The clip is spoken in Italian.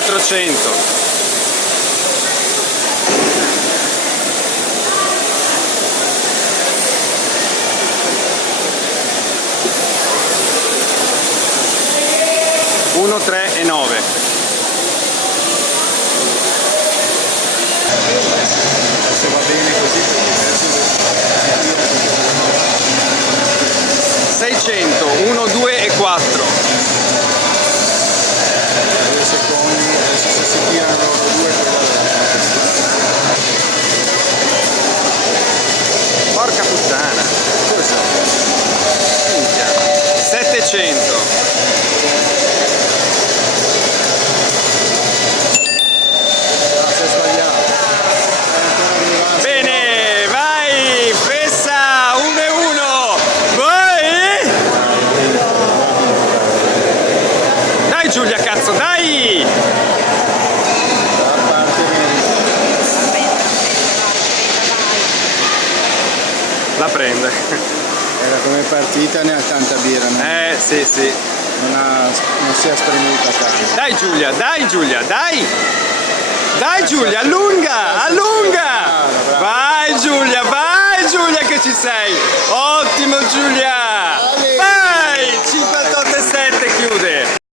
400. Uno, 3 e 9. Se va bene così, 600, 1, 2 e 4. 2 secondi, adesso se si tirano loro due, Porca puttana. cosa? Minchia. 700. Sei sbagliato. Bene, vai, Fessa, 1 e 1. Vai! Dai Giulia, cazzo, dai! A parte La prende. era come partita, ne ha tanta birra, no? Sì, sì. Non si è spremuta tanto. Dai Giulia, dai! Dai Giulia, allunga, allunga! Vai Giulia che ci sei! Ottimo Giulia!